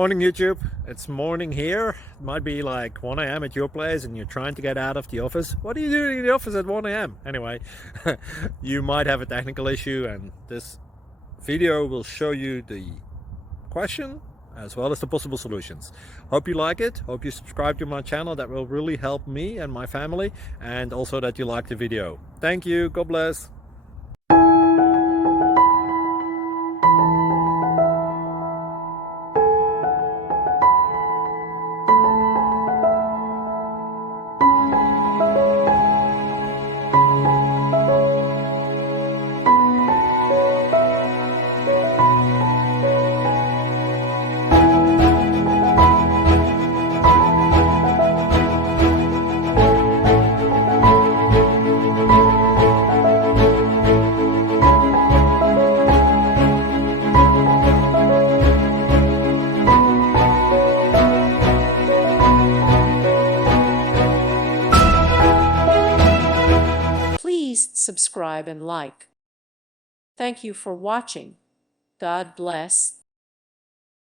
Morning YouTube, it's morning here. It might be like 1 a.m. at your place and you're trying to get out of the office. What are you doing in the office at 1 a.m.? Anyway, you might have a technical issue and this video will show you the question as well as the possible solutions. Hope you like it, hope you subscribe to my channel. That will really help me and my family, and also that you like the video. Thank you, God bless. Please subscribe and like. Thank you for watching. God bless.